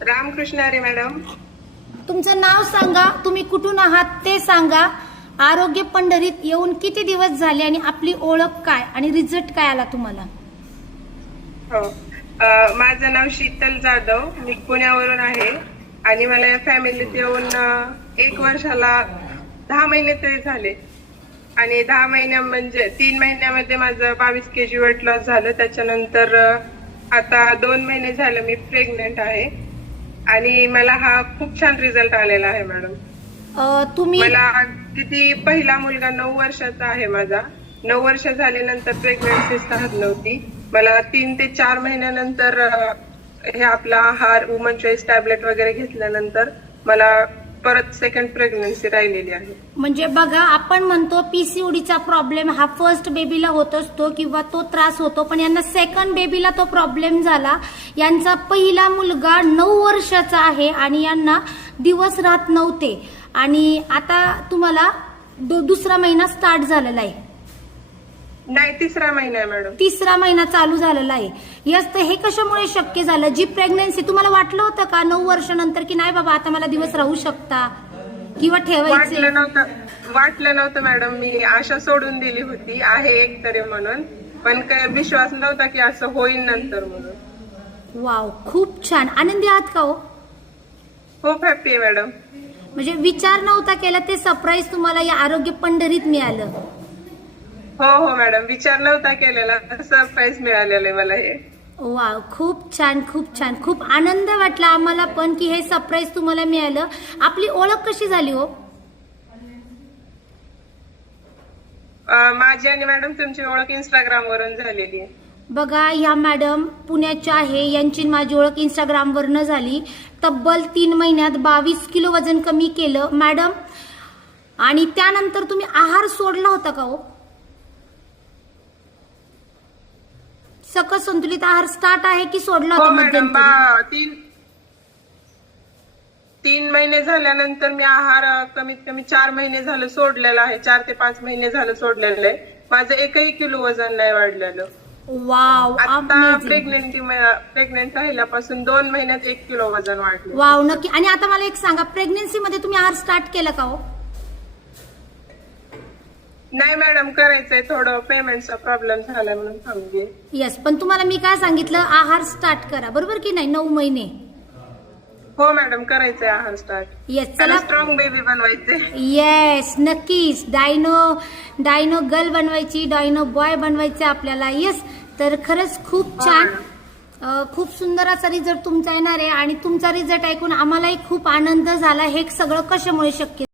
Ramakrishna Hari madam. तुमचं नाव सांगा तुम्ही कुठून आहात ते सांगा. आरोग्य पंढरीत येऊन किती दिवस झाले आणि आपली ओळख काय आणि रिझल्ट काय आला तुम्हाला? हो. अ, माझं नाव शीतल जाधव मी पुण्यावरून आहे. आणि मला या फॅमिलीत येऊन अ, एक वर्षाला दहा महिने तरी झाले. आणि दहा महिन्या म्हणजे तीन महिन्यामध्ये माझं बावीस के जी वेट लॉस झालं. त्याच्यानंतर अ, आता दोन महिने झाले मी प्रेग्नेंट आहे. आणि मला हा खूप छान रिझल्ट आलेला आहे मॅडम अ, तुम्ही मला किती पहिला मुलगा नऊ वर्षाचा आहे माझा. नऊ वर्ष झाल्यानंतर प्रेग्नन्सी स्टार्ट नव्हती. मला तीन ते चार महिन्यानंतर अं, हे आपला आहार वुमन चॉईस टॅबलेट वगैरे घेतल्यानंतर मला परत सेकंड प्रेग्नन्सी राहिलेली आहे. म्हणजे बघा आपण म्हणतो पीसीओडीचा प्रॉब्लेम हा फर्स्ट बेबीला होत असतो किंवा तो त्रास होतो पण यांना सेकंड बेबीला तो प्रॉब्लेम झाला. यांचा पहिला मुलगा नऊ वर्षाचा आहे आणि यांना दिवस राहत नव्हते. आणि आता तुम्हाला दु- दुसरा महिना स्टार्ट झालेला आहे. नाही तिसरा महिना आहे मॅडम. तिसरा महिना चालू झालेला आहे. यस तर हे कशामुळे शक्य झालं? जी प्रेग्नन्सी तुम्हाला वाटलं होतं का नऊ वर्षानंतर की नाही बाबा आता मला दिवस राहू शकता? किंवा ठेवायचे? वाटलं नव्हतं. वाटलं नव्हतं मॅडम. मी आशा सोडून दिली होती. आहे एक तरी म्हणून. पण काय विश्वास नव्हता की असं होईल नंतर म्हणून. वाव खूप छान. आनंदी आहात का हो? खूप हॅप्पी आहे मॅडम. म्हणजे विचार नव्हता केला ते सरप्राईज तुम्हाला या आरोग्य पंढरीत मिळालं. हो हो मॅडम. विचार नव्हता केलेला. सरप्राईज मिळालेलं आहे मला हे. वाव खूप छान खूप छान. खूप आनंद वाटला आम्हाला पण की हे सरप्राईज तुम्हाला मिळालं. आपली ओळख कशी झाली हो? अं, माझी आणि मॅडम तुमची ओळख इंस्टाग्राम वरून झालेली आहे. बघा ह्या मॅडम पुण्याच्या आहे. यांची आणि माझी ओळख इंस्टाग्रामवरनं झाली. तब्बल तीन महिन्यात बावीस किलो वजन कमी केलं मॅडम. आणि त्यानंतर तुम्ही आहार सोडला होता का हो? सकस संतुलित आहार स्टार्ट आहे की सोडला हो होता मॅडम मध्यंतरी बा- तीन तीन महिने झाल्यानंतर मी आहार अं, कमीत कमी चार महिने झालं सोडलेला आहे. चार ते पाच महिने झालं सोडलेलं आहे. माझं एकही किलो वजन नाही वाढलेलं. वाव आता amazing. प्रेग्नेंटी प्रेग्नेंट राहिल्यापासून दोन महिन्यात एक किलो वजन वाढलं. वाव नक्की. आणि आता मला एक सांगा प्रेग्नेन्सी मध्ये तुम्ही आहार स्टार्ट केला का हो? नाही मॅडम करायचंय थोडं. पेमेंटचा प्रॉब्लेम झाला म्हणून थांबली येस पण तुम्हाला मी काय सांगितलं? आहार स्टार्ट करा. बरोबर की नाही? नऊ महिने. हो मॅडम करायचंय आहार स्टार्ट येस चला. स्ट्रॉंग बेबी बनवायचे येस नक्कीच. डायनो डायनो गर्ल बनवायची डायनो बॉय बनवायचे आपल्याला. येस तर खरंच खूप छान. अं, खूप सुंदर असा रिझल्ट तुमचा येणार आहे. आणि तुमचा रिझल्ट ऐकून आम्हालाही खूप आनंद झाला. हे सगळं कशामुळे शक्य